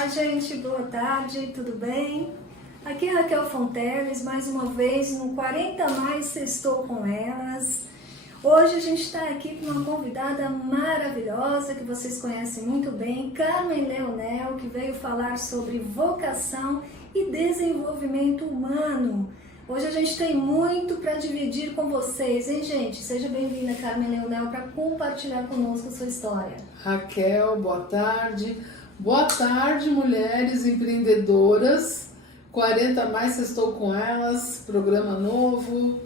Olá, gente, boa tarde, tudo bem? Aqui é Raquel Fonteles, mais uma vez no 40 Mais Sextou com Elas. Hoje a gente está aqui com uma convidada maravilhosa que vocês conhecem muito bem, Carmen Leonel, que veio falar sobre vocação e desenvolvimento humano. Hoje a gente tem muito para dividir com vocês, hein, gente? Seja bem-vinda, Carmen Leonel, para compartilhar conosco a sua história. Raquel, boa tarde. Boa tarde, mulheres empreendedoras. 40 Mais Sextou com Elas, programa novo,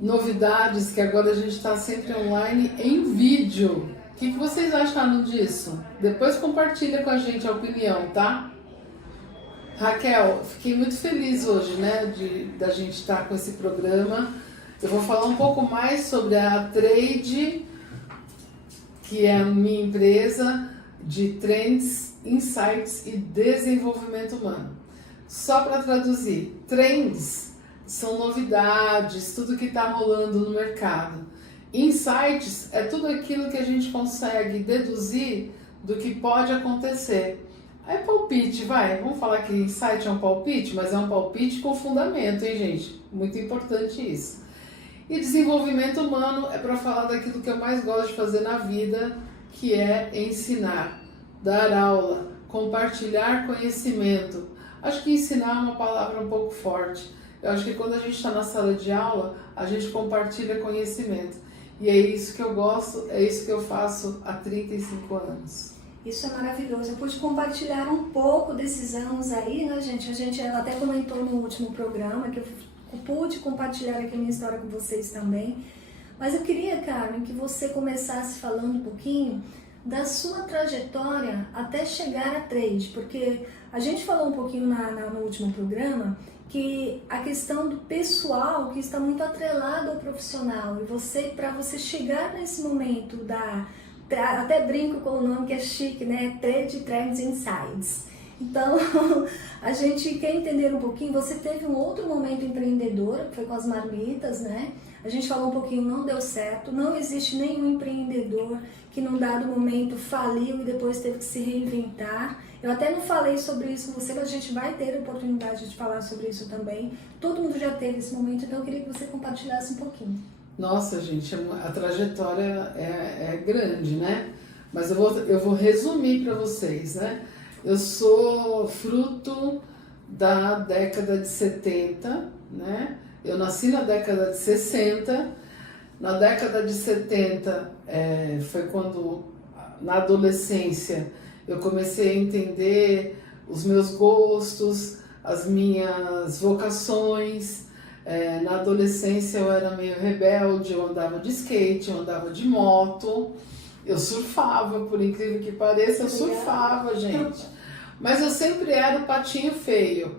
novidades que agora a gente está sempre online em vídeo. O que vocês acharam disso? Depois compartilha com a gente a opinião, tá? Raquel, fiquei muito feliz hoje, né, da gente estar com esse programa. Eu vou falar um pouco mais sobre a Trade, que é a minha empresa de trends, insights e desenvolvimento humano. Só para traduzir, trends são novidades, tudo que está rolando no mercado. Insights é tudo aquilo que a gente consegue deduzir do que pode acontecer. É palpite, vamos falar que insight é um palpite, mas é um palpite com fundamento, hein, gente? Muito importante isso. E desenvolvimento humano é para falar daquilo que eu mais gosto de fazer na vida, que é ensinar, dar aula, compartilhar conhecimento. Acho que ensinar é uma palavra um pouco forte. Eu acho que quando a gente está na sala de aula, a gente compartilha conhecimento. E é isso que eu gosto, é isso que eu faço há 35 anos. Isso é maravilhoso. Eu pude compartilhar um pouco desses anos aí, né, gente? A gente até comentou no último programa que eu pude compartilhar aqui a minha história com vocês também. Mas eu queria, Carmen, que você começasse falando um pouquinho da sua trajetória até chegar à Trade, porque a gente falou um pouquinho no último programa que a questão do pessoal que está muito atrelado ao profissional, e para você chegar nesse momento até brinco com o nome que é chique, né? Trade Trends Insights. Então, a gente quer entender um pouquinho, você teve um outro momento empreendedor, que foi com as marmitas, né? A gente falou um pouquinho, não deu certo, não existe nenhum empreendedor que num dado momento faliu e depois teve que se reinventar. Eu até não falei sobre isso com você, mas a gente vai ter a oportunidade de falar sobre isso também. Todo mundo já teve esse momento, então eu queria que você compartilhasse um pouquinho. Nossa, gente, a trajetória é grande, né? Mas eu vou resumir para vocês, né? Eu sou fruto da década de 70, né? Eu nasci na década de 60. Na década de 70 foi quando, na adolescência, eu comecei a entender os meus gostos, as minhas vocações. Na adolescência eu era meio rebelde, eu andava de skate, eu andava de moto, eu surfava, por incrível que pareça, eu surfava, gente. Mas eu sempre era o patinho feio,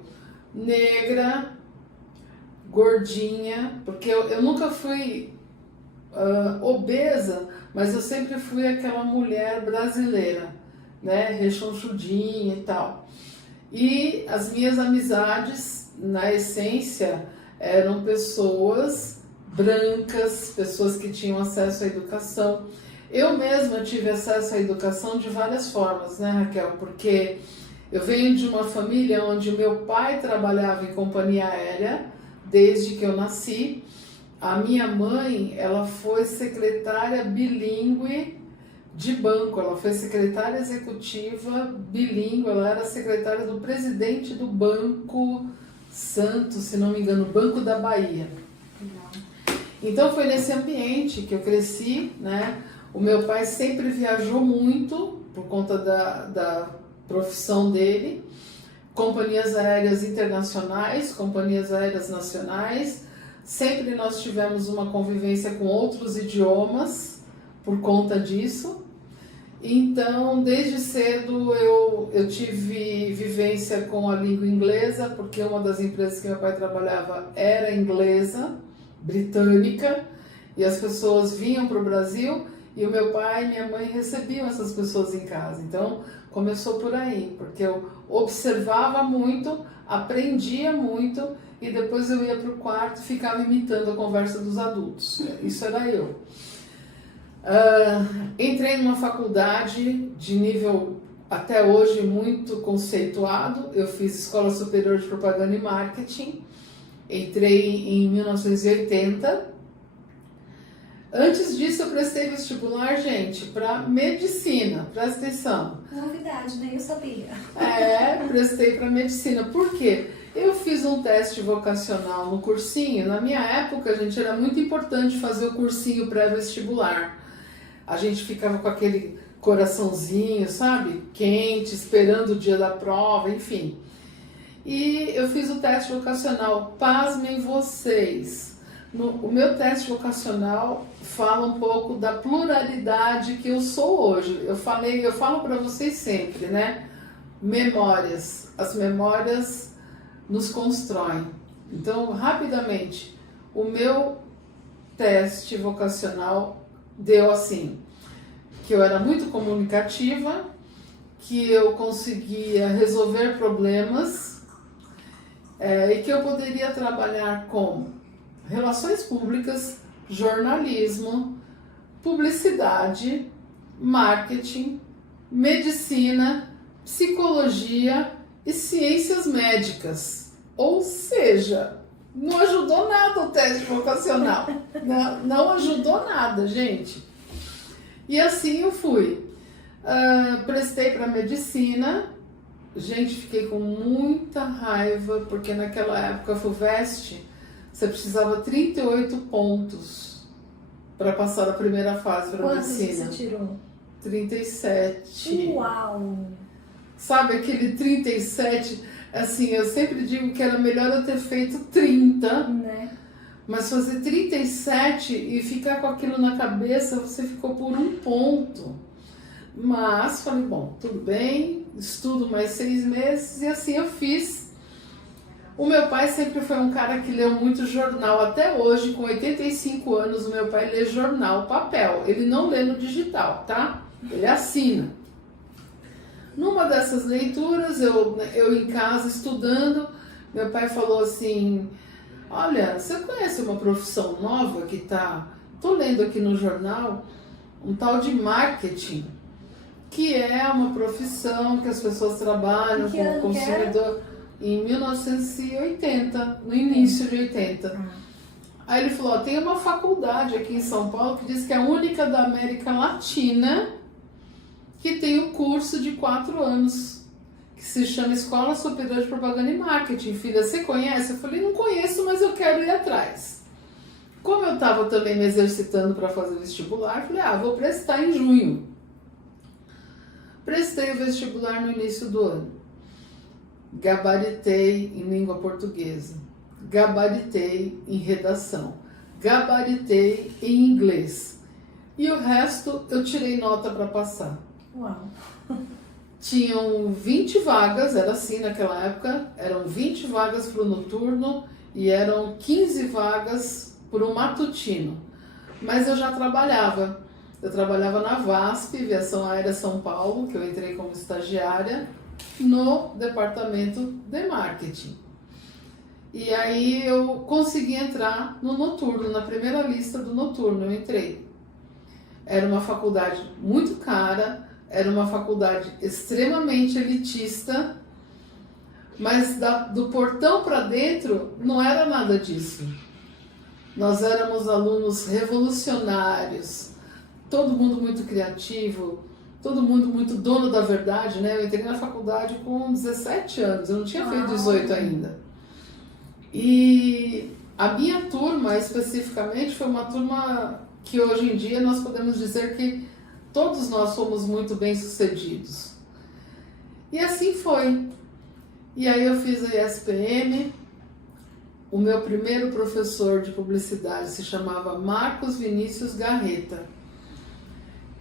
negra, gordinha, porque eu nunca fui obesa, mas eu sempre fui aquela mulher brasileira, né, rechonchudinha e tal. E as minhas amizades, na essência, eram pessoas brancas, pessoas que tinham acesso à educação. Eu mesma tive acesso à educação de várias formas, né, Raquel? Porque eu venho de uma família onde o meu pai trabalhava em companhia aérea desde que eu nasci. A minha mãe, ela foi secretária bilíngue de banco, ela foi secretária executiva bilíngue, ela era secretária do presidente do Banco Santo, se não me engano, Banco da Bahia. Então foi nesse ambiente que eu cresci, né? O meu pai sempre viajou muito por conta da profissão dele, companhias aéreas internacionais, companhias aéreas nacionais. Sempre nós tivemos uma convivência com outros idiomas por conta disso. Então, desde cedo eu tive vivência com a língua inglesa, porque uma das empresas que meu pai trabalhava era inglesa, britânica, e as pessoas vinham para o Brasil e o meu pai e minha mãe recebiam essas pessoas em casa. Então, começou por aí, porque eu observava muito, aprendia muito e depois eu ia para o quarto e ficava imitando a conversa dos adultos. Isso era eu. Entrei numa faculdade de nível até hoje muito conceituado. Eu fiz Escola Superior de Propaganda e Marketing, entrei em 1980. Antes disso eu prestei vestibular, gente, para medicina, presta atenção. Novidade, nem eu sabia. Prestei para medicina. Por quê? Eu fiz um teste vocacional no cursinho. Na minha época, gente, era muito importante fazer o cursinho pré-vestibular. A gente ficava com aquele coraçãozinho, sabe? Quente, esperando o dia da prova, enfim. E eu fiz o teste vocacional. Pasmem vocês. O meu teste vocacional fala um pouco da pluralidade que eu sou hoje. Eu falo para vocês sempre, né? Memórias. As memórias nos constroem. Então, rapidamente, o meu teste vocacional deu assim, que eu era muito comunicativa, que eu conseguia resolver problemas e que eu poderia trabalhar com relações públicas, jornalismo, publicidade, marketing, medicina, psicologia e ciências médicas. Ou seja, não ajudou nada o teste vocacional. Não ajudou nada, gente. E assim eu fui. Prestei para medicina. Gente, fiquei com muita raiva, porque naquela época a FUVEST, você precisava 38 pontos para passar a primeira fase para medicina. Quantos você tirou? 37. Uau! Sabe aquele 37? Assim, eu sempre digo que era melhor eu ter feito 30, né? Mas fazer 37 e ficar com aquilo na cabeça, você ficou por um ponto. Mas falei, bom, tudo bem, estudo mais 6 meses e assim eu fiz. O meu pai sempre foi um cara que leu muito jornal. Até hoje, com 85 anos, o meu pai lê jornal, papel. Ele não lê no digital, tá? Ele assina. Numa dessas leituras, eu em casa estudando, meu pai falou assim, olha, você conhece uma profissão nova que tô lendo aqui no jornal, um tal de marketing, que é uma profissão que as pessoas trabalham com o consumidor em 1980, no início de 80. Aí ele falou, tem uma faculdade aqui em São Paulo que diz que é a única da América Latina que tem um curso de 4 anos, que se chama Escola Superior de Propaganda e Marketing. Filha, você conhece? Eu falei, não conheço, mas eu quero ir atrás. Como eu estava também me exercitando para fazer vestibular, falei, vou prestar em junho. Prestei o vestibular no início do ano. Gabaritei em língua portuguesa. Gabaritei em redação. Gabaritei em inglês. E o resto eu tirei nota para passar. Uau! Tinham 20 vagas, era assim naquela época, eram 20 vagas para o noturno e eram 15 vagas para o matutino. Mas eu já trabalhava. Eu trabalhava na VASP, Viação Aérea São Paulo, que eu entrei como estagiária, no departamento de marketing. E aí eu consegui entrar no noturno, na primeira lista do noturno eu entrei. Era uma faculdade muito cara, era uma faculdade extremamente elitista, mas do portão para dentro não era nada disso. Nós éramos alunos revolucionários, todo mundo muito criativo, todo mundo muito dono da verdade, né? Eu entrei na faculdade com 17 anos, eu não tinha feito 18 ainda. E a minha turma, especificamente, foi uma turma que hoje em dia nós podemos dizer que todos nós fomos muito bem-sucedidos. E assim foi. E aí eu fiz a ESPM. O meu primeiro professor de publicidade se chamava Marcos Vinícius Garreta.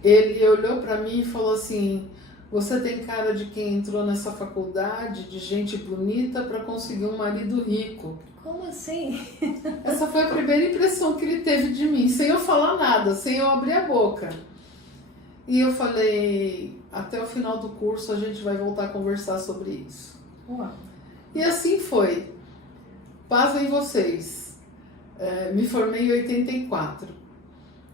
Ele olhou para mim e falou assim, você tem cara de quem entrou nessa faculdade de gente bonita para conseguir um marido rico. Como assim? Essa foi a primeira impressão que ele teve de mim, sem eu falar nada, sem eu abrir a boca. E eu falei, até o final do curso a gente vai voltar a conversar sobre isso. Uau. E assim foi. Pasmem vocês. Me formei em 84.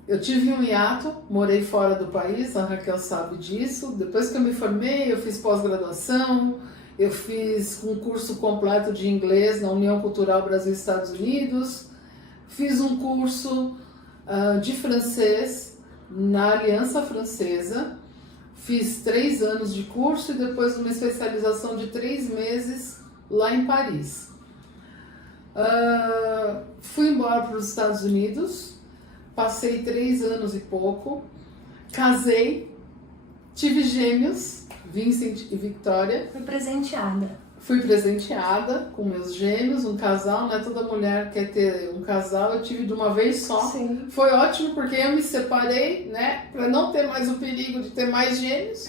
Eu tive um hiato, morei fora do país, a Raquel sabe disso. Depois que eu me formei, eu fiz pós-graduação, eu fiz um curso completo de inglês na União Cultural Brasil-Estados Unidos, fiz um curso de francês na Aliança Francesa, fiz 3 anos de curso e depois uma especialização de 3 meses lá em Paris. Fui embora para os Estados Unidos, passei 3 anos e pouco, casei, tive gêmeos, Vincent e Victoria. Fui presenteada com meus gêmeos, um casal, né? Toda mulher quer ter um casal, eu tive de uma vez só. Sim. Foi ótimo porque eu me separei, né? Para não ter mais o perigo de ter mais gêmeos.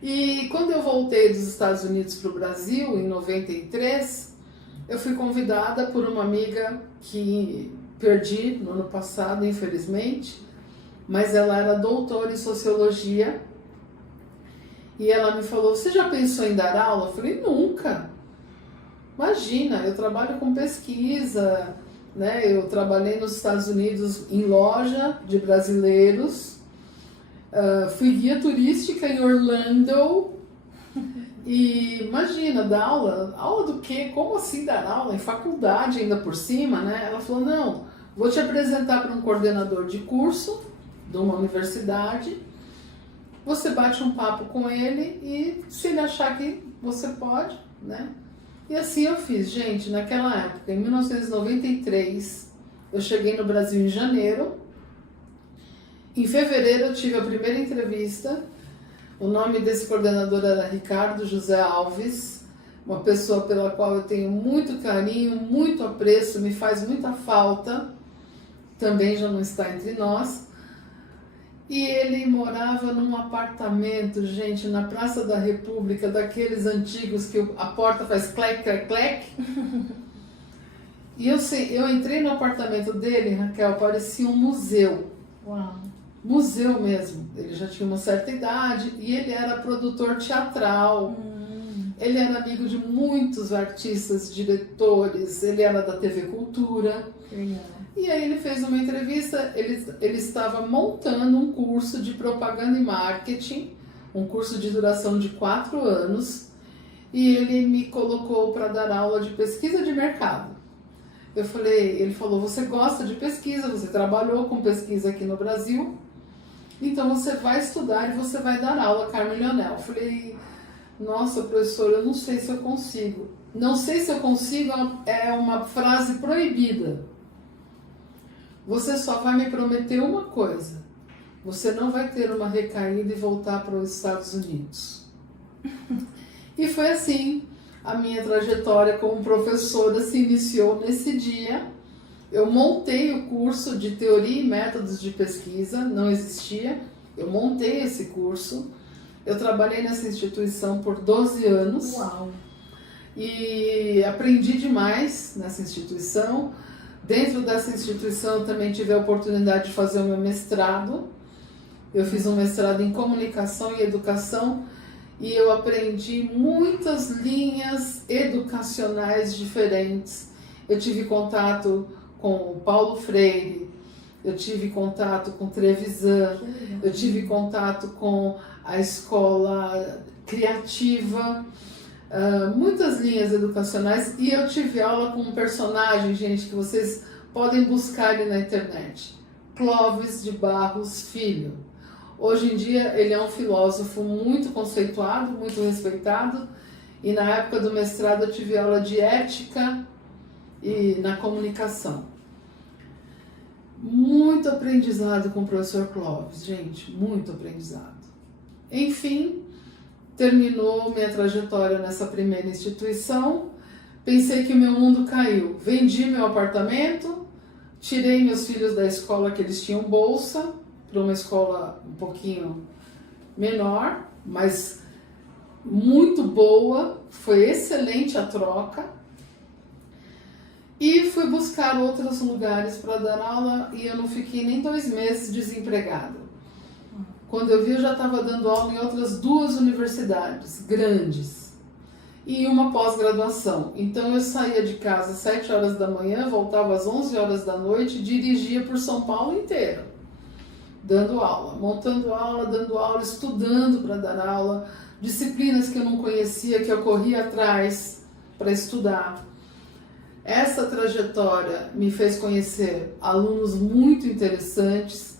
E quando eu voltei dos Estados Unidos para o Brasil, em 93, eu fui convidada por uma amiga que perdi no ano passado, infelizmente, mas ela era doutora em sociologia e ela me falou, você já pensou em dar aula? Eu falei, nunca. Imagina, eu trabalho com pesquisa, né? Eu trabalhei nos Estados Unidos em loja de brasileiros, fui guia turística em Orlando. E imagina, dar aula? Aula do quê? Como assim dar aula? Em faculdade ainda por cima, né? Ela falou, não, vou te apresentar para um coordenador de curso de uma universidade, você bate um papo com ele e se ele achar que você pode, né? E assim eu fiz, gente, naquela época, em 1993, eu cheguei no Brasil em janeiro, em fevereiro eu tive a primeira entrevista. O nome desse coordenador era Ricardo José Alves, uma pessoa pela qual eu tenho muito carinho, muito apreço, me faz muita falta, também já não está entre nós. E ele morava num apartamento, gente, na Praça da República, daqueles antigos que a porta faz clec, clec, clec. E eu entrei no apartamento dele, Raquel, parecia um museu. Uau! Museu mesmo, ele já tinha uma certa idade e ele era produtor teatral, ele era amigo de muitos artistas, diretores, ele era da TV Cultura. E aí ele fez uma entrevista, ele estava montando um curso de propaganda e marketing, um curso de duração de 4 anos, e ele me colocou para dar aula de pesquisa de mercado. Ele falou, você gosta de pesquisa, você trabalhou com pesquisa aqui no Brasil, então você vai estudar e você vai dar aula, Carmen Leonel. Eu falei, nossa, professor, eu não sei se eu consigo. Não sei se eu consigo é uma frase proibida. Você só vai me prometer uma coisa. Você não vai ter uma recaída e voltar para os Estados Unidos. E foi assim, a minha trajetória como professora se iniciou nesse dia. Eu montei o curso de Teoria e Métodos de Pesquisa, não existia, eu montei esse curso, eu trabalhei nessa instituição por 12 anos. Uau. E aprendi demais nessa instituição. Dentro dessa instituição eu também tive a oportunidade de fazer o meu mestrado, eu fiz um mestrado em Comunicação e Educação e eu aprendi muitas linhas educacionais diferentes. Eu tive contato com o Paulo Freire, eu tive contato com Trevisan, eu tive contato com a escola criativa, muitas linhas educacionais, e eu tive aula com um personagem, gente, que vocês podem buscar ele na internet, Clóvis de Barros Filho. Hoje em dia ele é um filósofo muito conceituado, muito respeitado, e na época do mestrado eu tive aula de ética e na comunicação. Muito aprendizado com o professor Clóvis, gente, muito aprendizado. Enfim, terminou minha trajetória nessa primeira instituição, pensei que o meu mundo caiu. Vendi meu apartamento, tirei meus filhos da escola que eles tinham bolsa, para uma escola um pouquinho menor, mas muito boa, foi excelente a troca. E fui buscar outros lugares para dar aula e eu não fiquei nem 2 meses desempregada. Quando eu vi, eu já estava dando aula em outras 2 universidades grandes. e uma pós-graduação. Então eu saía de casa às 7 horas da manhã, voltava às 11 horas da noite e dirigia por São Paulo inteiro, dando aula, montando aula, dando aula, estudando para dar aula, disciplinas que eu não conhecia, que eu corria atrás para estudar. Essa trajetória me fez conhecer alunos muito interessantes,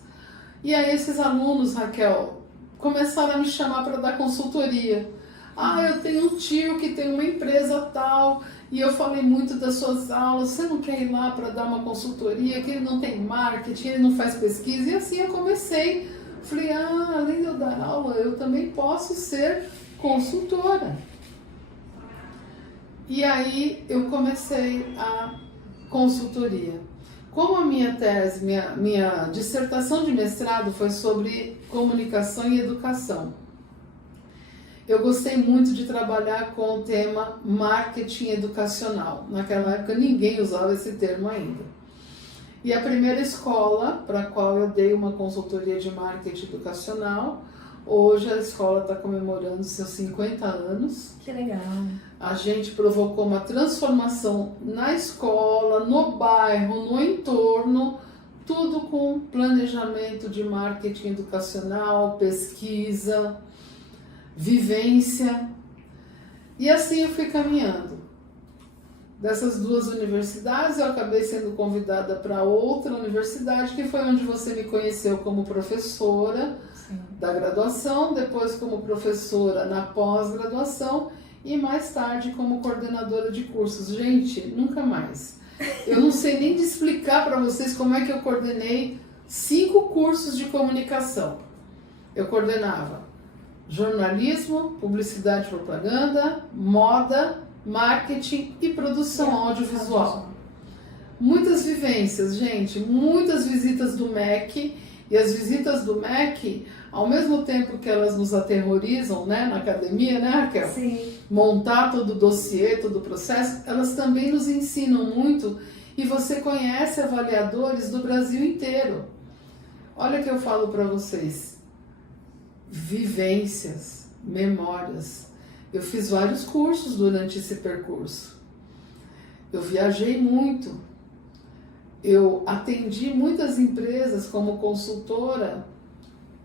e aí esses alunos, Raquel, começaram a me chamar para dar consultoria. Ah, eu tenho um tio que tem uma empresa tal, e eu falei muito das suas aulas, você não quer ir lá para dar uma consultoria, que ele não tem marketing, ele não faz pesquisa, e assim eu comecei. Falei, além de eu dar aula, eu também posso ser consultora. E aí eu comecei a consultoria. Como a minha tese, minha dissertação de mestrado foi sobre comunicação e educação, eu gostei muito de trabalhar com o tema marketing educacional. Naquela época ninguém usava esse termo ainda. E a primeira escola para a qual eu dei uma consultoria de marketing educacional, hoje a escola está comemorando seus 50 anos. Que legal. A gente provocou uma transformação na escola, no bairro, no entorno, tudo com planejamento de marketing educacional, pesquisa, vivência, e assim eu fui caminhando. Dessas duas universidades eu acabei sendo convidada para outra universidade, que foi onde você me conheceu como professora. Sim. Da graduação, depois como professora na pós-graduação e mais tarde como coordenadora de cursos. Gente, nunca mais. Eu não sei nem de explicar para vocês como é que eu coordenei 5 cursos de comunicação. Eu coordenava jornalismo, publicidade e propaganda, moda, marketing e produção audiovisual. Muitas vivências, gente, muitas visitas do MEC, e as visitas do MEC, ao mesmo tempo que elas nos aterrorizam, né, na academia, né, Raquel? Sim. Montar todo o dossiê, todo o processo, elas também nos ensinam muito, e você conhece avaliadores do Brasil inteiro. Olha o que eu falo para vocês. Vivências, memórias. Eu fiz vários cursos durante esse percurso. Eu viajei muito. Eu atendi muitas empresas como consultora,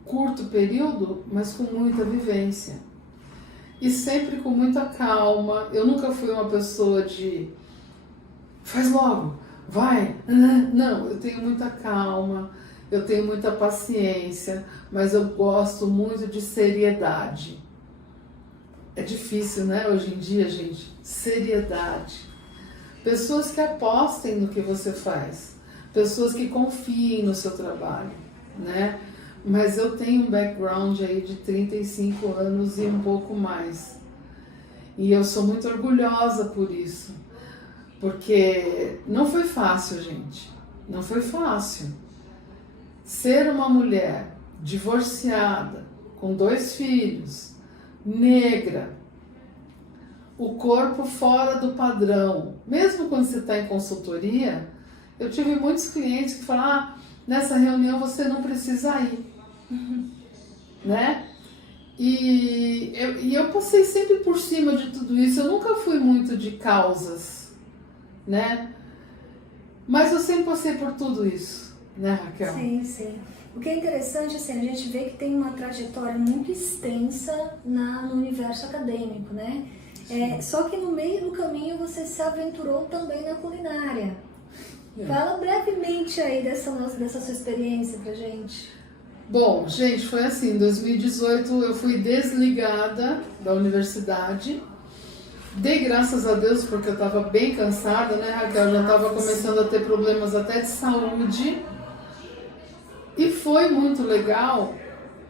curto período, mas com muita vivência. E sempre com muita calma. Eu nunca fui uma pessoa de faz logo, vai. Não, eu tenho muita calma. Eu tenho muita paciência, mas eu gosto muito de seriedade. É difícil, né, hoje em dia, gente? Seriedade. Pessoas que apostem no que você faz. Pessoas que confiem no seu trabalho, né? Mas eu tenho um background aí de 35 anos e um pouco mais. E eu sou muito orgulhosa por isso. Porque não foi fácil, gente. Não foi fácil. Ser uma mulher divorciada, com 2 filhos, negra, o corpo fora do padrão, mesmo quando você está em consultoria, eu tive muitos clientes que falaram, nessa reunião você não precisa ir, né? E eu passei sempre por cima de tudo isso, eu nunca fui muito de causas, né? Mas eu sempre passei por tudo isso. Né, Raquel? Sim, sim. O que é interessante, assim, a gente vê que tem uma trajetória muito extensa no universo acadêmico, né? Só que no meio do caminho você se aventurou também na culinária. Fala brevemente aí dessa sua experiência pra gente. Bom, gente, foi assim, em 2018 eu fui desligada da universidade. Dei graças a Deus porque eu estava bem cansada, né, Raquel? Eu já estava começando a ter problemas até de saúde. E foi muito legal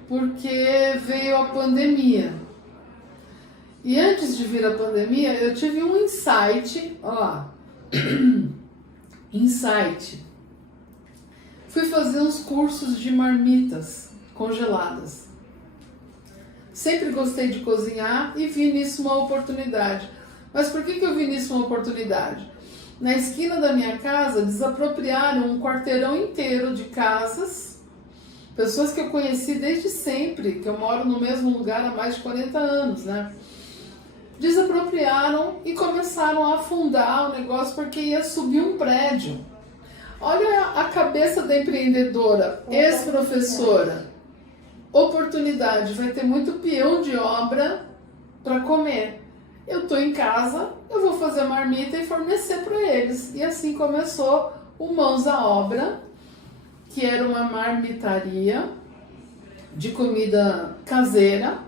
porque veio a pandemia. E antes de vir a pandemia, eu tive um insight, olha lá, insight. Fui fazer uns cursos de marmitas congeladas. Sempre gostei de cozinhar e vi nisso uma oportunidade. Mas por que eu vi nisso uma oportunidade? Na esquina da minha casa, desapropriaram um quarteirão inteiro de casas, pessoas que eu conheci desde sempre, que eu moro no mesmo lugar há mais de 40 anos, né? Desapropriaram ampliaram e começaram a afundar o negócio porque ia subir um prédio. Olha a cabeça da empreendedora, ex-professora. Oportunidade, vai ter muito peão de obra para comer. Eu estou em casa, eu vou fazer marmita e fornecer para eles. E assim começou o Mãos à Obra, que era uma marmitaria de comida caseira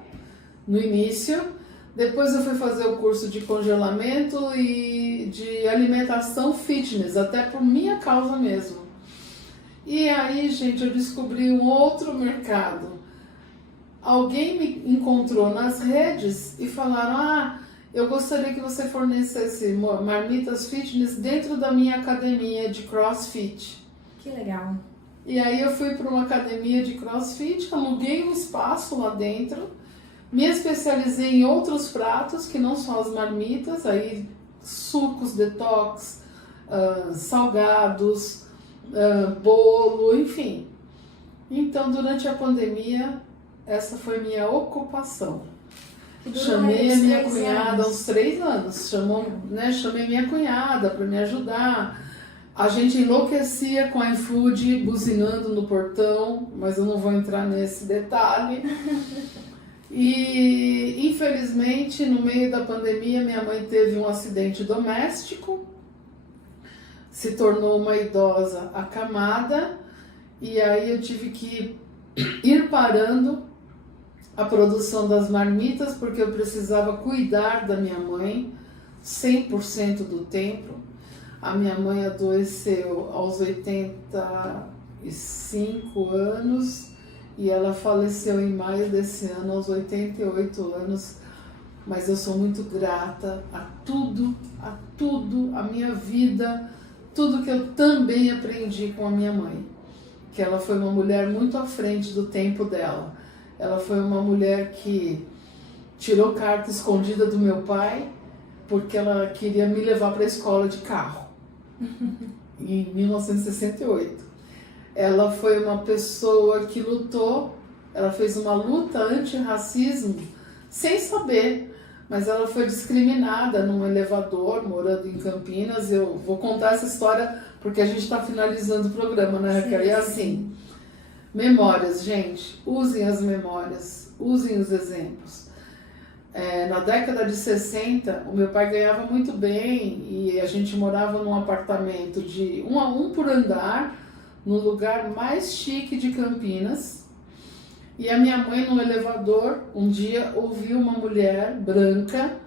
no início. Depois eu fui fazer o curso de congelamento e de alimentação fitness, até por minha causa mesmo. E aí, gente, eu descobri um outro mercado. Alguém me encontrou nas redes e falaram: eu gostaria que você fornecesse marmitas fitness dentro da minha academia de CrossFit. Que legal. E aí eu fui para uma academia de CrossFit, aluguei um espaço lá dentro, me especializei em outros pratos que não só as marmitas, aí sucos, detox, salgados, bolo, enfim. Então, durante a pandemia, essa foi minha ocupação. Chamei a minha cunhada há uns 3 anos, chamei minha cunhada para me ajudar. A gente enlouquecia com a iFood buzinando no portão, mas eu não vou entrar nesse detalhe. E infelizmente, no meio da pandemia, minha mãe teve um acidente doméstico, se tornou uma idosa acamada, e aí eu tive que ir parando a produção das marmitas, porque eu precisava cuidar da minha mãe 100% do tempo. A minha mãe adoeceu aos 85 anos e ela faleceu em maio desse ano, aos 88 anos. Mas eu sou muito grata a tudo, a minha vida, tudo que eu também aprendi com a minha mãe. Que ela foi uma mulher muito à frente do tempo dela. Ela foi uma mulher que tirou carta escondida do meu pai porque ela queria me levar para a escola de carro, em 1968. Ela foi uma pessoa que lutou, ela fez uma luta anti-racismo sem saber, mas ela foi discriminada num elevador, morando em Campinas. Eu vou contar essa história porque a gente está finalizando o programa, né, Raquel? E é assim... Memórias, gente, usem as memórias, usem os exemplos. Na década de 60, o meu pai ganhava muito bem e a gente morava num apartamento de 1 a 1 por andar, no lugar mais chique de Campinas. E a minha mãe, no elevador, um dia ouviu uma mulher branca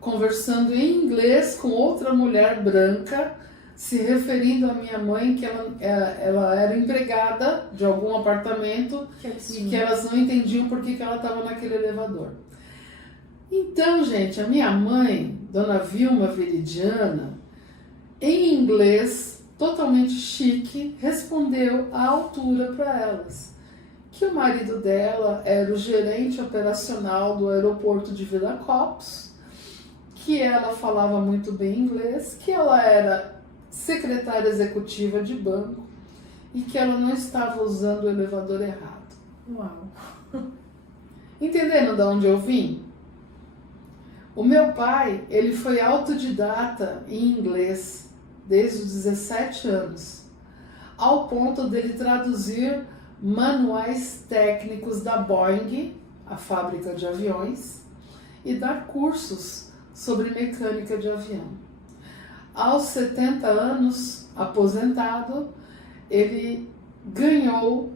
conversando em inglês com outra mulher branca, se referindo à minha mãe, que ela era empregada de algum apartamento e que elas não entendiam por que ela estava naquele elevador. Então, gente, a minha mãe, Dona Vilma Veridiana, em inglês, totalmente chique, respondeu à altura para elas que o marido dela era o gerente operacional do aeroporto de Viracopos, que ela falava muito bem inglês, que ela era secretária executiva de banco e que ela não estava usando o elevador errado. Uau! Entendendo de onde eu vim? O meu pai, ele foi autodidata em inglês desde os 17 anos, ao ponto dele traduzir manuais técnicos da Boeing, a fábrica de aviões, e dar cursos sobre mecânica de avião. Aos 70 anos, aposentado, ele ganhou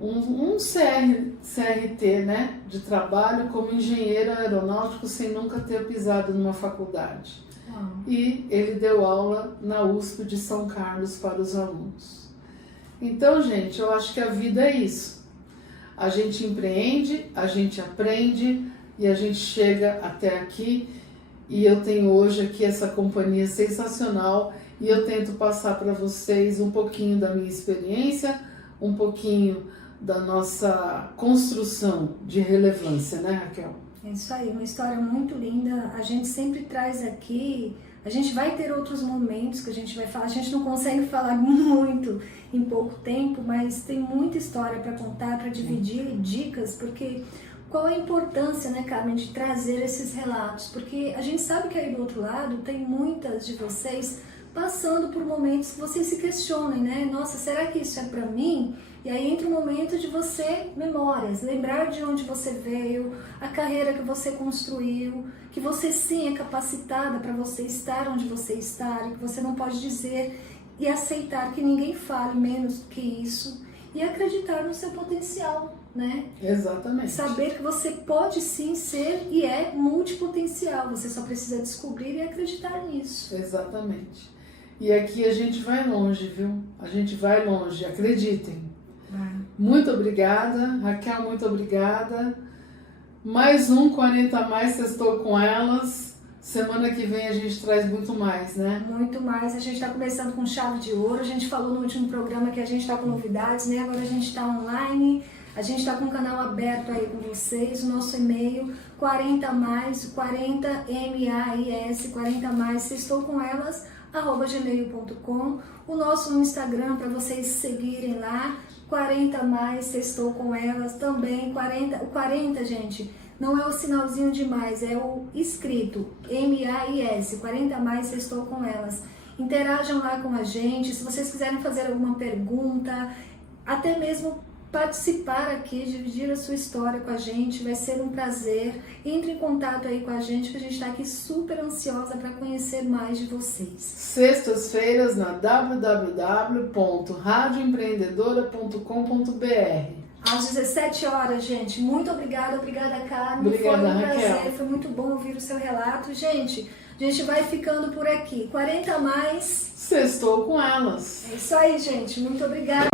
um CRT, né, de trabalho como engenheiro aeronáutico sem nunca ter pisado numa faculdade. E ele deu aula na USP de São Carlos para os alunos. Então, gente, eu acho que a vida é isso. A gente empreende, a gente aprende e a gente chega até aqui. E eu tenho hoje aqui essa companhia sensacional e eu tento passar para vocês um pouquinho da minha experiência, um pouquinho da nossa construção de relevância, né, Raquel? É isso aí, uma história muito linda. A gente sempre traz aqui A gente vai ter outros momentos que a gente vai falar, a gente não consegue falar muito em pouco tempo, mas tem muita história para contar, para dividir, dicas, porque qual a importância, né, Carmen, de trazer esses relatos? Porque a gente sabe que aí do outro lado tem muitas de vocês passando por momentos que vocês se questionem, né? Nossa, será que isso é para mim? E aí entra o momento de você, memórias, lembrar de onde você veio, a carreira que você construiu, que você sim é capacitada para você estar onde você está, e que você não pode dizer e aceitar que ninguém fale menos do que isso, e acreditar no seu potencial, né? Exatamente. Saber que você pode sim ser e é multipotencial, você só precisa descobrir e acreditar nisso. Exatamente. E aqui a gente vai longe, viu? A gente vai longe, acreditem. Muito obrigada, Raquel, muito obrigada. Mais um 40 a mais, sextou com elas. Semana que vem a gente traz muito mais, né? Muito mais. A gente está começando com chave de ouro. A gente falou no último programa que a gente está com novidades, né? Agora a gente está online. A gente está com um canal aberto aí com vocês. O nosso e-mail 40 mais, 40 mais, 40 mais, sextou com elas, @gmail.com. O nosso Instagram para vocês seguirem lá. 40 mais, sextou com elas também. 40, o 40, gente, não é o sinalzinho de mais, é o escrito MAIS, 40 mais, sextou com elas. Interajam lá com a gente, se vocês quiserem fazer alguma pergunta, até mesmo participar aqui, dividir a sua história com a gente, vai ser um prazer. Entre em contato aí com a gente, que a gente está aqui super ansiosa para conhecer mais de vocês. Sextas-feiras na www.radioempreendedora.com.br. Às 17 horas, gente. Muito obrigada, Carmen. Obrigada, foi um Raquel. prazer, foi muito bom ouvir o seu relato. Gente, a gente vai ficando por aqui. 40 mais. Sextou com elas. É isso aí, gente. Muito obrigada.